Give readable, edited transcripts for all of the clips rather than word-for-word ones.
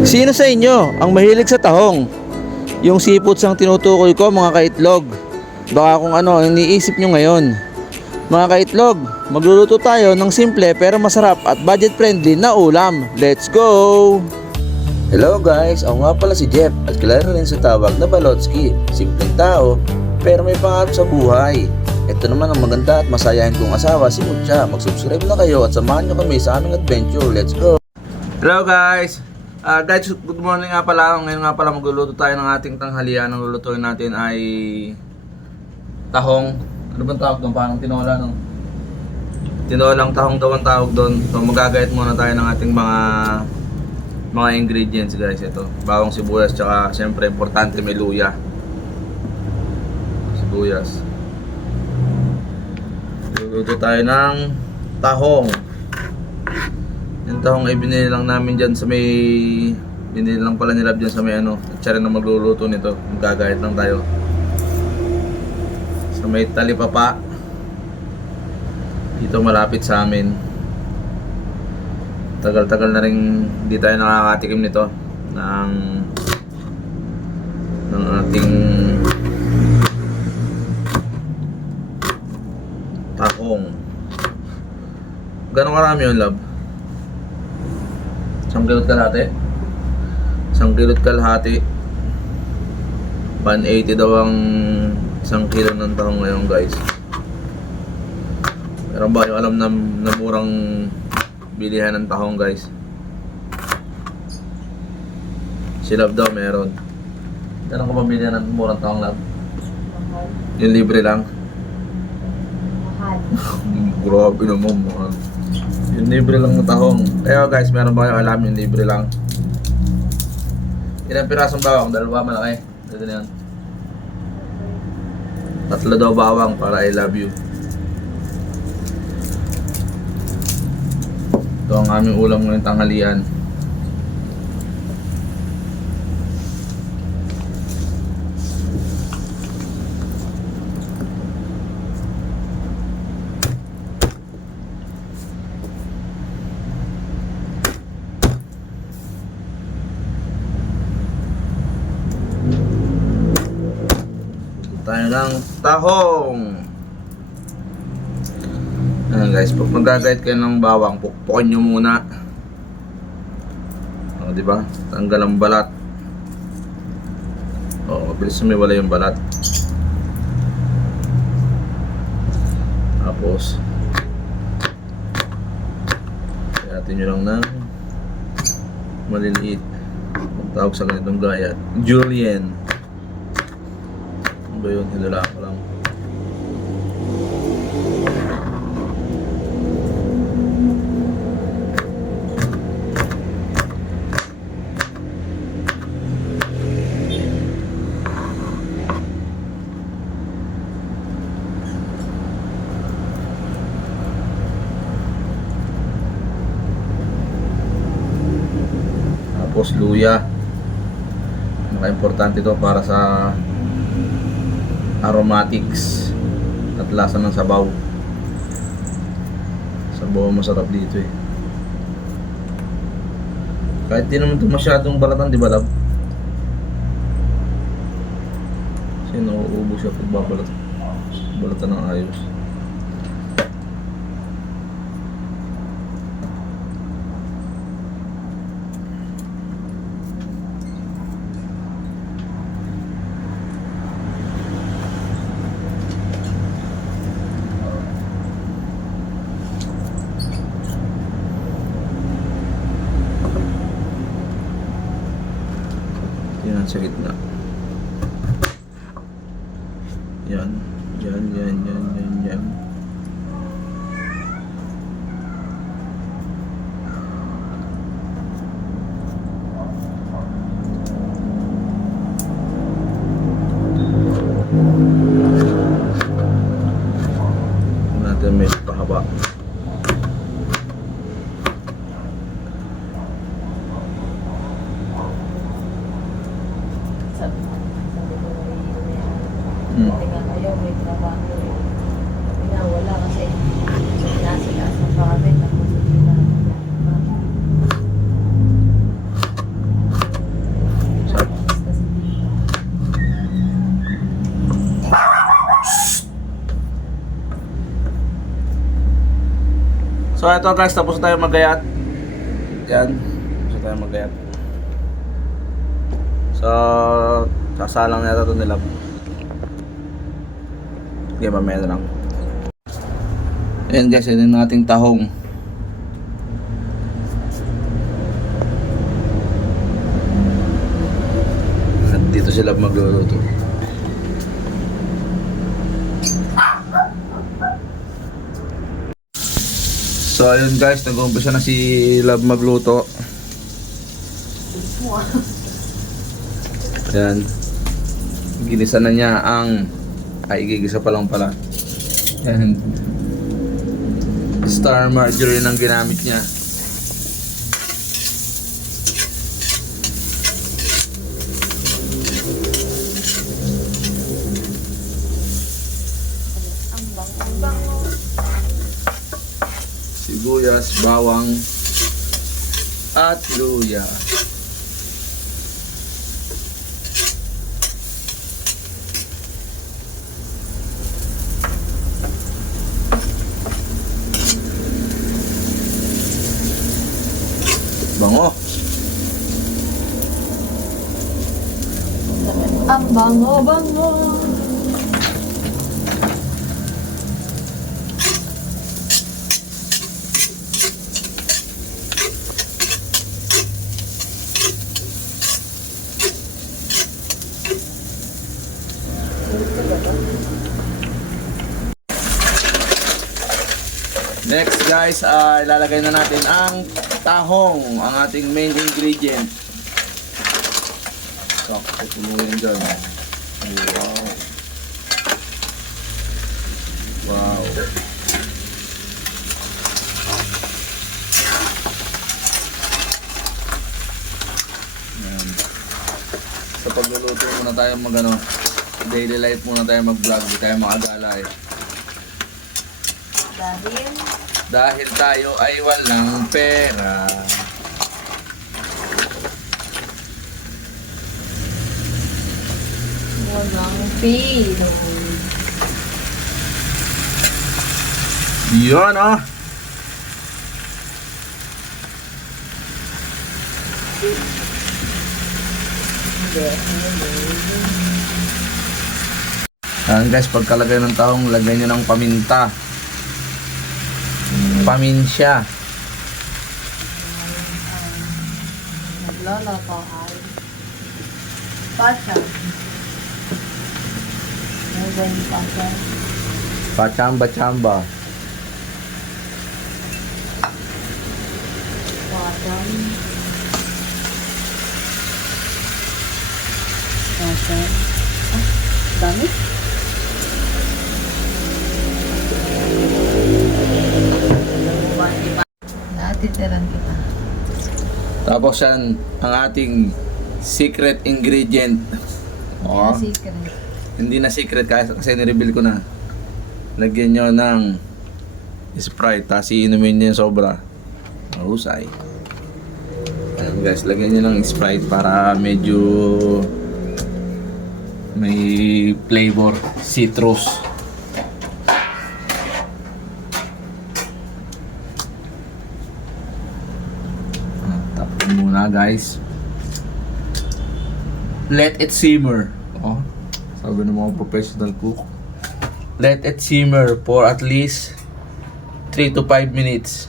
Sino sa inyo ang mahilig sa tahong? Yung seafoods ang tinutukoy ko mga kaitlog. Baka kung ano ang iniisip nyo ngayon. Mga kaitlog, magluluto tayo ng simple pero masarap at budget friendly na ulam. Let's go! Hello guys, ako nga pala si Jeff at kilala rin sa tawag na Balotski. Simpleng tao pero may pangarap sa buhay. Ito naman ang maganda at masayahin kong asawa si Mucha. Mag-subscribe na kayo at samahan nyo kami sa aming adventure. Let's go! Hello guys! Guys, good morning nga pala. Ngayon nga pala magluluto tayo ng ating tanghalian. Ang lulutuin natin ay tahong. Ano bang tawag doon? Parang tinola, no? Tinolang tahong daw ang tawag doon. So magagayat muna tayo ng ating mga ingredients guys. Ito, bawang sibuyas, tsaka siyempre importante may luya. Sibuyas. Luluto tayo ng tahong. Yung tahong ay binili lang namin dyan sa may... Binili lang pala nila dyan sa may ano. Siya rin na magluluto nito. Magagayat lang tayo. Sa may talipapa. Dito malapit sa amin. Tagal-tagal na rin hindi tayo nakakatikim nito. Ng ating tahong. Gano'ng karami yun, love? 1 kilot kalahati? 1 kilot kalahati. 180 daw ang 1 kilo ng tahong ngayon guys. Meron ba yung alam na murang bilihan ng tahong guys? Si Love daw meron. Ganun ka pabilihan ng murang tahong, Love? Yung libre lang? Grabe naman, mahal. Yung libre lang na tahong. Kaya guys, meron ba kayong alam yung libre lang? Ilang pirasong bawang? 2 malaki. Ito na yan. 3 daw bawang para I love you. Ito ang aming ulam ngayong tanghalian. Tayo ng tahong. Ayan guys, pag magagayat kayo ng bawang, pukpukin nyo muna. O, diba? Tanggal ang balat. O, mabilis sumiwala yung balat. Tapos gayatin nyo lang ng maliliit. Ang tawag sa ganitong gayat, julienne. Ba yun, hinula ko lang. Tapos luya. Napaka-importante ito para sa aromatics at lasa ng sabaw. Sabaw masarap dito eh. Kahit di naman ito masyadong balatan, di ba, love? Kasi nauubos siya pag babalat. Balatan ng ayos. Yan sa gitna. Yan. Yan. Natin may pahaba. So ito guys, tapos na tayo magayat. Yan. Tapos na tayo magayat. So, sasalang na ito nila. Sige, mamaya na lang. Ayan guys, yun yung ating tahong. At dito sila magluluto. So ayun guys, nag-uumpisa na si Love magluto. Ayan. Ginisa na niya ang... Ay, gigisa pa lang pala. Ayan. Star margarine ang ginamit niya. Sibuyas, bawang, at luya. Bango. Ang bango-bango. Next guys, ilalagay na natin ang tahong, ang ating main ingredient. So, ito mo yan dyan. Wow. Wow. Ayan. Sa pagluluto muna tayo mag-ano, daily life muna tayo mag-vlog, hindi tayo makagala eh. Dahil tayo ay walang pera. Walang pilo. Yun oh. Ayan guys, pagkalagay ng tahong, lagay nyo ng paminta. Paminsya. Nagloloko ay pacha. Nagay pacha. Pachamba-chamba. Pacha. Pacha. Ah, dami? Natitiran kita. Tapos yan, ang ating secret ingredient. Oh, Secret. hindi na secret kasi nireveal ko na. Lagyan nyo ng Sprite, tapos iinumin nyo yung sobra. Mahusay. Ayan guys, lagyan nyo ng Sprite para medyo may flavor, citrus. Tapos muna guys. Let it simmer. Oh, sabi ng mga professional cook. Let it simmer for at least 3 to 5 minutes.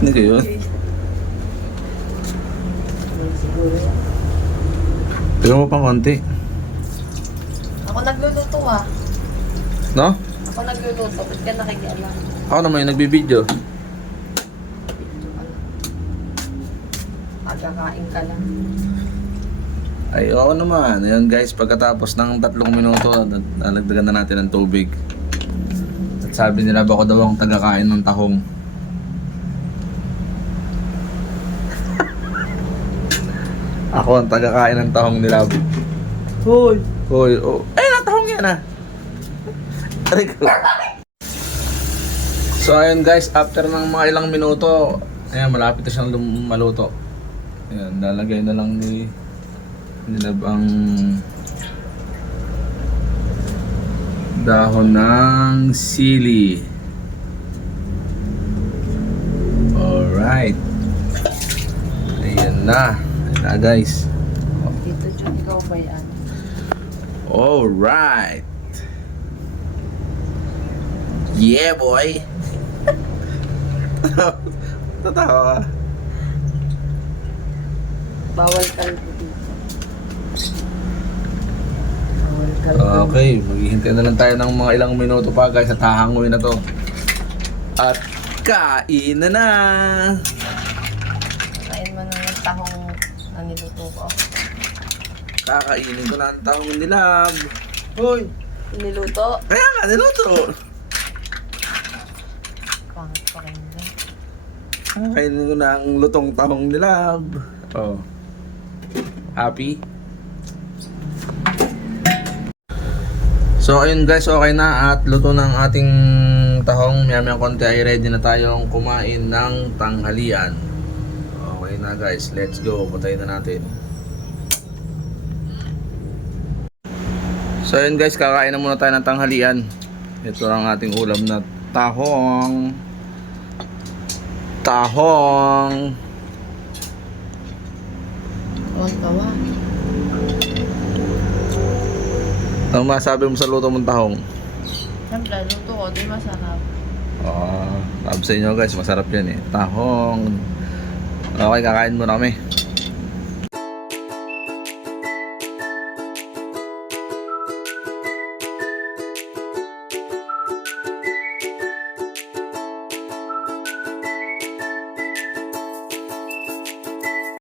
Hindi kayo? Tignan mo pang konti. Ako nagluluto ah. No? Ako nagluluto. Ba't ka nakikialam? Ako naman yung nagbibideo. Pagkakain ka lang. Ay, oo naman. Ayan guys, pagkatapos ng 3 minuto, nalagdagan na natin ng tubig. At sabi nila, bako daw ang tagakain ng tahong. Ako ang tagakain ng tahong nila. Hoy! Hoy! Oh. Ay, natahong yan ah! Aray ko. So ayun guys, after ng mga ilang minuto, Ayan, malapit na siyang maluto. Ayan, lalagay na lang ni Nilab ang dahon ng sili. Alright. Ayan na. Ayan na guys. Dito, Jun, ikaw ba yan? Alright. Yeah, boy. Tatawa ka. Bawal kalbo dito. Bawal kalbo. Okay, maghihintay na lang tayo ng mga ilang minuto pa guys at hahanguin na to. At kain na na. Kain mo na ng tahong na niluto ko. Kakainin ko na ang tahong nilab. Hoy, Niluto? kaya nga niluto. Pangit pa rin din. Kakainin ko na ang lutong tahong nilab. Oh. Happy? So ayun guys, okay na at luto ng ating tahong. Maya konti ay ready na tayong kumain ng tanghalian. Okay na guys, let's go. Patayin na natin. So ayun guys, kakain na muna tayo ng tanghalian. Ito ang ating ulam na tahong. Tahong. Huwag tawa. Ano masabi mo sa luto mong tahong? Siyempre, luto ko, di masarap. Sabi sa inyo guys, masarap yan eh. Tahong. Okay, kakain muna kami.